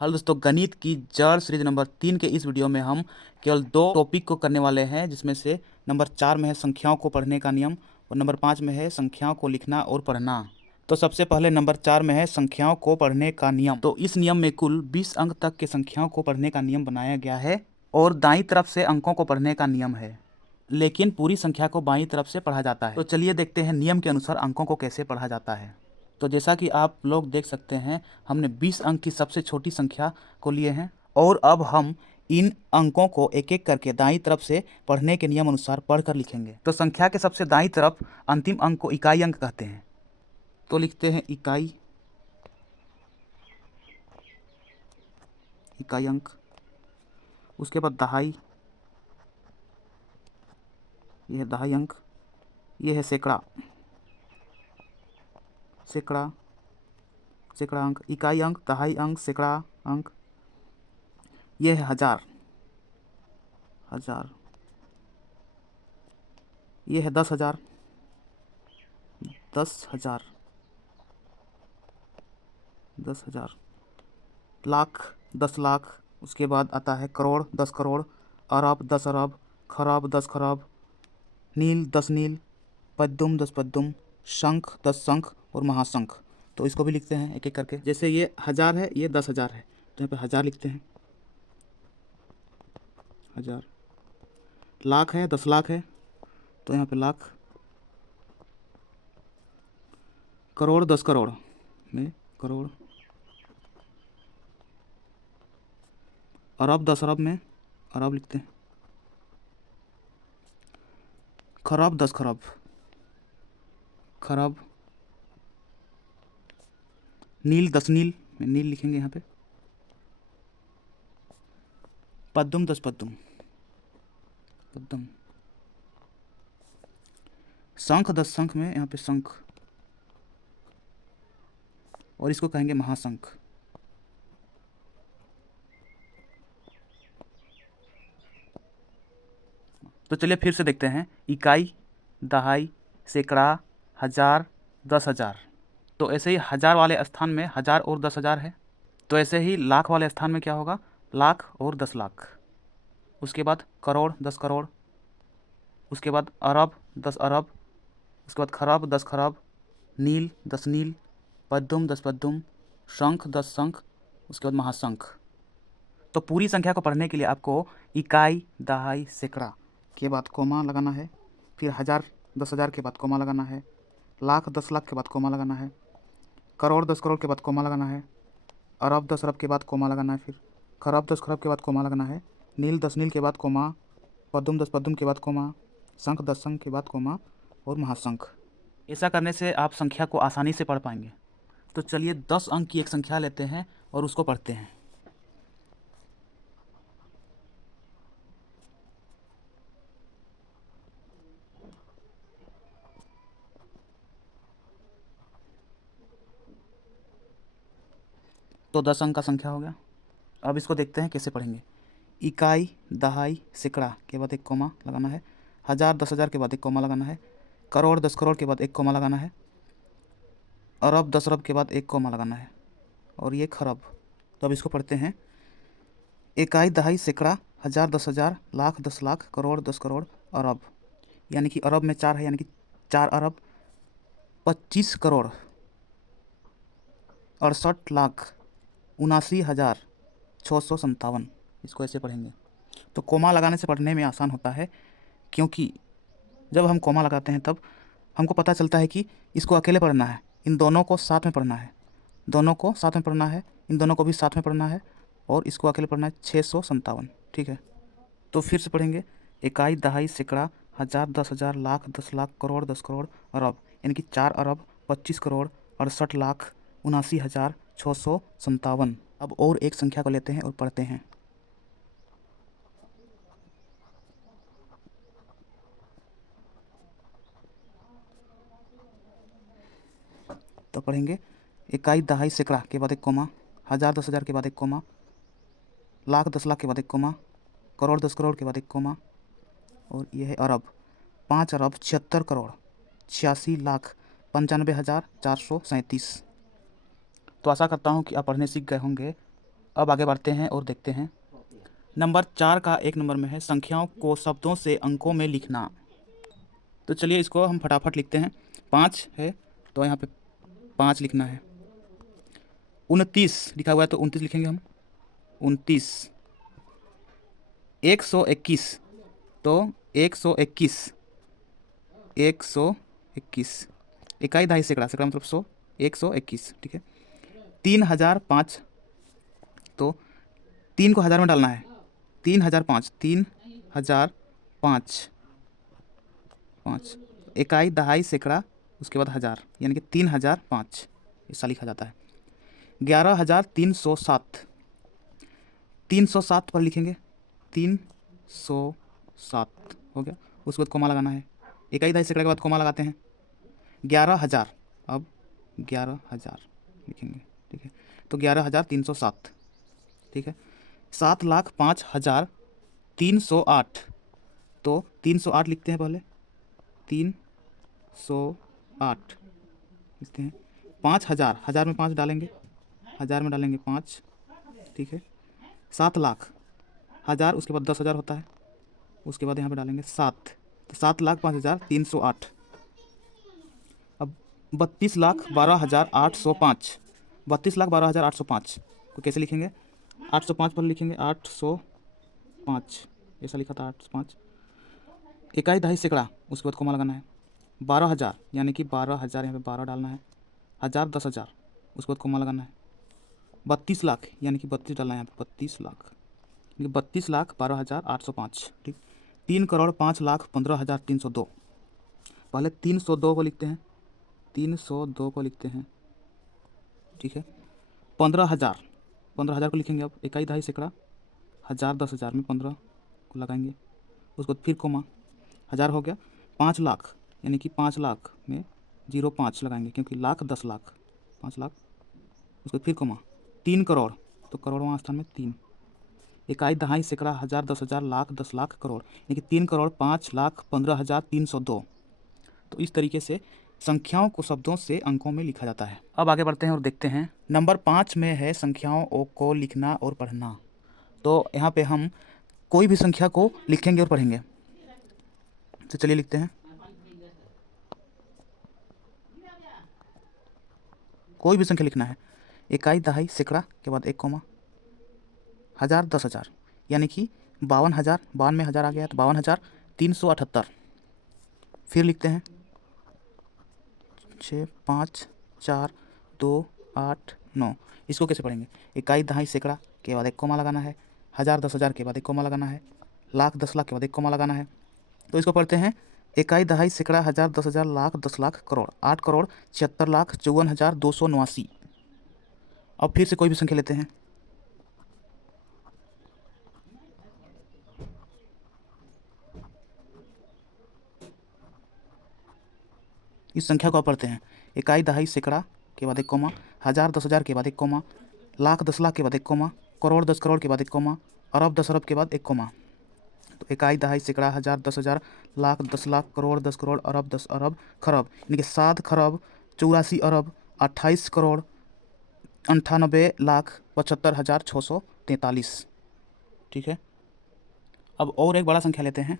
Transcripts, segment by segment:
Hello दोस्तों, गणित की जड़ सीरीज नंबर 3 के इस वीडियो में हम केवल 2 टॉपिक को करने वाले हैं, जिसमें से नंबर 4 में है संख्याओं को पढ़ने का नियम और नंबर 5 में है संख्याओं को लिखना और पढ़ना। तो सबसे पहले नंबर 4 में है संख्याओं को पढ़ने का नियम। तो इस नियम में कुल 20 अंक तक के संख्याओं को पढ़ने का नियम बनाया गया है और दाईं तरफ से अंकों को पढ़ने का नियम है, लेकिन पूरी संख्या को बाईं तरफ से पढ़ा जाता है। तो चलिए देखते हैं नियम के अनुसार अंकों को कैसे पढ़ा जाता है। तो जैसा कि आप लोग देख सकते हैं, हमने 20 अंक की सबसे छोटी संख्या को लिए हैं और अब हम इन अंकों को एक एक करके दाईं तरफ से पढ़ने के नियम अनुसार पढ़कर लिखेंगे। तो संख्या के सबसे दाईं तरफ अंतिम अंक को इकाई अंक कहते हैं। तो लिखते हैं इकाई अंक। उसके बाद दहाई, यह है दहाई अंक। यह है सैकड़ा, सैकड़ा अंक। इकाई अंक, दहाई अंक, सैकड़ा अंक। यह है हजार, यह है 10,000, 10,000, लाख, 10 लाख। उसके बाद आता है करोड़, 10 करोड़। अरब, 10 अरब। खरब, 10 खरब। नील, 10 नील। पद्दुम, 10 पद्दुम। शंख, 10 शंख और महाशंख। तो इसको भी लिखते हैं एक एक करके। जैसे ये 1000 है, ये 10,000 है, तो यहाँ पे 1000 लिखते हैं, 1000। लाख है, 10 लाख है, तो यहाँ पे लाख। करोड़, 10 करोड़ में करोड़। अरब, 10 अरब में अरब लिखते हैं। खरब, 10 खरब, खरब। नील, 10 नील में नील लिखेंगे यहाँ पे। पद्दुम, 10 पद्दुम, पद्दम। शंख, 10 शंख में यहाँ पे शंख, और इसको कहेंगे महाशंख। तो चलिए फिर से देखते हैं। इकाई, दहाई, सैकड़ा, हजार, 10,000। तो ऐसे ही 1000 वाले स्थान में 1000 और 10,000 है। तो ऐसे ही लाख वाले स्थान में क्या होगा? लाख और 10 लाख। उसके बाद करोड़, 10 करोड़। उसके बाद अरब, 10 अरब। उसके बाद खरब, 10 खरब। नील, 10 नील। पद्दुम, 10 पद्दुम। शंख, 10 शंख। उसके बाद महाशंख। तो पूरी संख्या को पढ़ने के लिए आपको इकाई, दहाई, सैकड़ा के बाद कोमा लगाना है, फिर 1000, 10,000 के बाद कोमा लगाना है, लाख, 10 लाख के बाद कोमा लगाना है, करोड़, 10 करोड़ के बाद कोमा लगाना है, अरब, 10 अरब के बाद कोमा लगाना है, फिर खरब, 10 खरब के बाद कोमा लगाना है, नील, 10 नील के बाद कोमा, पद्दुम, 10 पद्दुम के बाद कोमा, शंख, 10 शंख के बाद कोमा और महाशंख। ऐसा करने से आप संख्या को आसानी से पढ़ पाएंगे। तो चलिए 10 अंक की एक संख्या लेते हैं और उसको पढ़ते हैं। तो 10 अंक का संख्या हो गया। अब इसको देखते हैं कैसे पढ़ेंगे। इकाई, दहाई, सैकड़ा के बाद एक कोमा लगाना है, 1000, 10,000 के बाद एक कोमा लगाना है, करोड़, 10 करोड़ के बाद एक कोमा लगाना है, अरब, 10 अरब के बाद एक कोमा लगाना है, और ये खरब। तो अब इसको पढ़ते हैं। इकाई, दहाई, सैकड़ा, 1000, 10,000, लाख, 10 लाख, करोड़, 10 करोड़, अरब। यानी कि अरब में 4 है, यानी कि 4 अरब 25 करोड़ 68 लाख 79,657। इसको ऐसे पढ़ेंगे। तो कोमा लगाने से पढ़ने में आसान होता है, क्योंकि जब हम कोमा लगाते हैं तब हमको पता चलता है कि इसको अकेले पढ़ना है, इन दोनों को साथ में पढ़ना है, दोनों को साथ में पढ़ना है, इन दोनों को भी साथ में पढ़ना है, और इसको अकेले पढ़ना है 657। ठीक है, तो फिर से पढ़ेंगे। इकाई, दहाई, सैकड़ा, 1000, 10,000, लाख, 10 लाख, करोड़, 10 करोड़, अरब। यानी कि 4 अरब 25 करोड़ 68 लाख 79,657। अब और एक संख्या को लेते हैं और पढ़ते हैं। तो पढ़ेंगे इकाई, दहाई, सैकड़ा के बाद एक कोमा, 1000, 10,000 के बाद एक कोमा, लाख, 10 लाख के बाद एक कोमा, करोड़, 10 करोड़ के बाद एक कोमा, और यह है अरब। 5 अरब 76 करोड़ 86,95,437। तो आशा करता हूँ कि आप पढ़ने सीख गए होंगे। अब आगे बढ़ते हैं और देखते हैं। नंबर 4 का 1 नंबर में है संख्याओं को शब्दों से अंकों में लिखना। तो चलिए इसको हम फटाफट लिखते हैं। 5 है तो यहाँ पे 5 लिखना है। 29 लिखा हुआ है तो 29 लिखेंगे हम। 29। 121 तो 121। 121 इकाई दहाई सैकड़ा, सैकड़ा मतलब 100। 121 ठीक है। 3005 तो 3 को हज़ार में डालना है। 3005 3005 5 इकाई दहाई सैकड़ा उसके बाद हज़ार यानी कि 3005 ऐसा लिखा जाता है। 11307 307 पर लिखेंगे। 307 हो गया। उसके बाद कोमा लगाना है। इकाई दहाई सैकड़ा के बाद कोमा लगाते हैं। 11,000 अब 11,000 लिखेंगे ठीक है। तो 11,307 ठीक है। 7,05,308 तो 308 लिखते हैं पहले। 308 लिखते हैं। 5,000 हज़ार में 5 डालेंगे। हज़ार में डालेंगे 5 ठीक है। 7 लाख हज़ार उसके बाद 10,000 होता है। उसके बाद यहाँ पे डालेंगे 7 तो 7,05,308। अब 32,12,805 32,12,805 को कैसे लिखेंगे? 805 पर लिखेंगे। 805 ऐसा लिखा था 805। इकाई दहाई सैकड़ा उसके बाद कोमा लगाना है। 12,000 यानी कि 12,000 यहाँ पे 12 डालना है। 1,000 10,000 उसके बाद कोमा लगाना है। 32 लाख यानी कि 32 डालना है यहाँ पे। 32 लाख यानी कि 32,12,805 ठीक। 3,05,15,302 पहले 302 को लिखते हैं। 302 को लिखते हैं ठीक है। 15,000 15,000 को लिखेंगे। अब इकाई दहाई सैकड़ा 1,000 10,000 में 15 को लगाएंगे। उसके बाद फिर कोमा 1,000 हो गया। 5 लाख यानी कि 5 लाख में 05 लगाएंगे क्योंकि लाख 10 लाख 5 लाख। उसके बाद फिर कोमा 3 करोड़ तो करोड़वां स्थान में 3। इकाई दहाई सैकड़ा 1,000 10,000 लाख 10 लाख करोड़ यानी कि 3,05,15,302। तो इस तरीके से संख्याओं को शब्दों से अंकों में लिखा जाता है। अब आगे बढ़ते हैं और देखते हैं। नंबर 5 में है संख्याओं को लिखना और पढ़ना। तो यहाँ पे हम कोई भी संख्या को लिखेंगे और पढ़ेंगे। तो चलिए लिखते हैं। कोई भी संख्या लिखना है। इकाई दहाई सैकड़ा के बाद 1 कोमा 1,000 10,000 यानी कि 52,000 92,000 आ गया तो 52,378। फिर लिखते हैं 6 5 4 2 8 9। इसको कैसे पढ़ेंगे? इकाई दहाई सैकड़ा के बाद 1 कोमा लगाना है। 1,000 10,000 के बाद 1 कोमा लगाना है। लाख 10 लाख के बाद 1 कोमा लगाना है। तो इसको पढ़ते हैं इकाई दहाई सैकड़ा 1,000 10,000 लाख 10 लाख करोड़ 8,76,54,289। अब फिर से कोई भी संख्या लेते हैं। इस संख्या को आप पढ़ते हैं। इकाई दहाई सैकड़ा के बाद 1 कोमा 1,000 10,000 के बाद 1 कोमा लाख 10 लाख के बाद 1 कोमा करोड़ 10 करोड़ के बाद 1 कोमा अरब 10 अरब के बाद 1 कोमा। तो इकाई दहाई सैकड़ा 1,000 10,000 लाख 10 लाख करोड़ 10 करोड़ अरब 10 अरब खरब यानी कि 7 खरब 84 अरब 28 करोड़ 98,75,643। ठीक है। अब और एक बड़ा संख्या लेते हैं।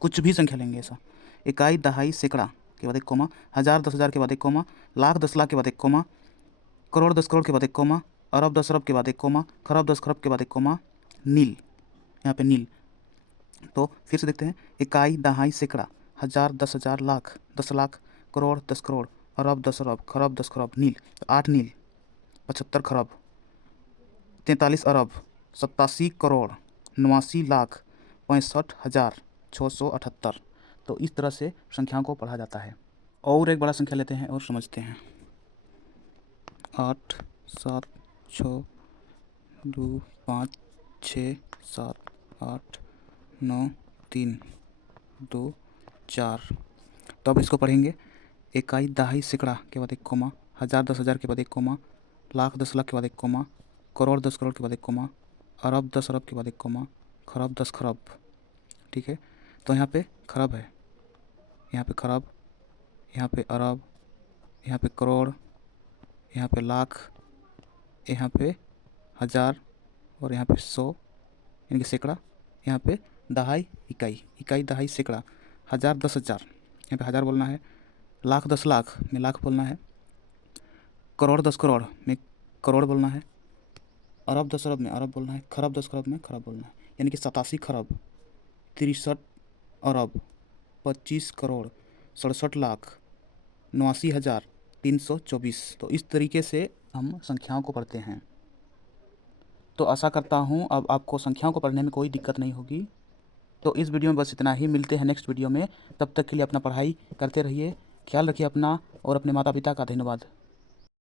कुछ भी संख्या लेंगे ऐसा। इकाई दहाई सैकड़ा के बाद 1 कोमा 1,000 10,000 के बाद 1 कोमा लाख 10 लाख के बाद 1 कोमा करोड़ 10 करोड़ के बाद 1 कोमा अरब 10 अरब के बाद 1 कोमा खरब 10 खरब के बाद 1 कोमा नील यहाँ पे नील। तो फिर से देखते हैं। इकाई दहाई सैकड़ा 1,000 10,000 लाख 10 लाख करोड़ 10 करोड़ अरब 10 अरब खरब 10 खरब नील। तो 8 नील 75 खरब 43 अरब 87 करोड़ 89 लाख 65,678। तो इस तरह से संख्याओं को पढ़ा जाता है। और एक बड़ा संख्या लेते हैं और समझते हैं। 8 7 6 2 5 6 7 8 9 3 2 4। तो अब इसको पढ़ेंगे। इकाई दहाई सैकड़ा के बाद 1 कोमा 1,000 10,000 के बाद 1 कोमा लाख 10 लाख के बाद 1 कोमा करोड़ 10 करोड़ के बाद 1 कोमा अरब 10 अरब के बाद 1 कोमा खरब 10 खरब। ठीक है। तो यहाँ पे खरब है यहाँ पे खरब, यहाँ पे अरब, यहाँ पे करोड़, यहाँ पे लाख, यहाँ पे हज़ार और यहाँ पे 100 यानी कि सैकड़ा, यहाँ पे दहाई, इकाई, इकाई दहाई सैकड़ा, हज़ार 10,000, यहाँ पे हज़ार बोलना है, लाख 10 लाख में लाख बोलना है, करोड़ 10 करोड़ में करोड़ बोलना है, अरब 10 अरब में अरब बोलना है, खरब 10 खरब में खरब बोलना है। यानी कि 87 खरब 63 अरब 25 करोड़ 67 लाख 89,324। तो इस तरीके से हम संख्याओं को पढ़ते हैं। तो आशा करता हूँ अब आपको संख्याओं को पढ़ने में कोई दिक्कत नहीं होगी। तो इस वीडियो में बस इतना ही, मिलते हैं नेक्स्ट वीडियो में। तब तक के लिए अपना पढ़ाई करते रहिए, ख्याल रखिए अपना और अपने माता पिता का। धन्यवाद।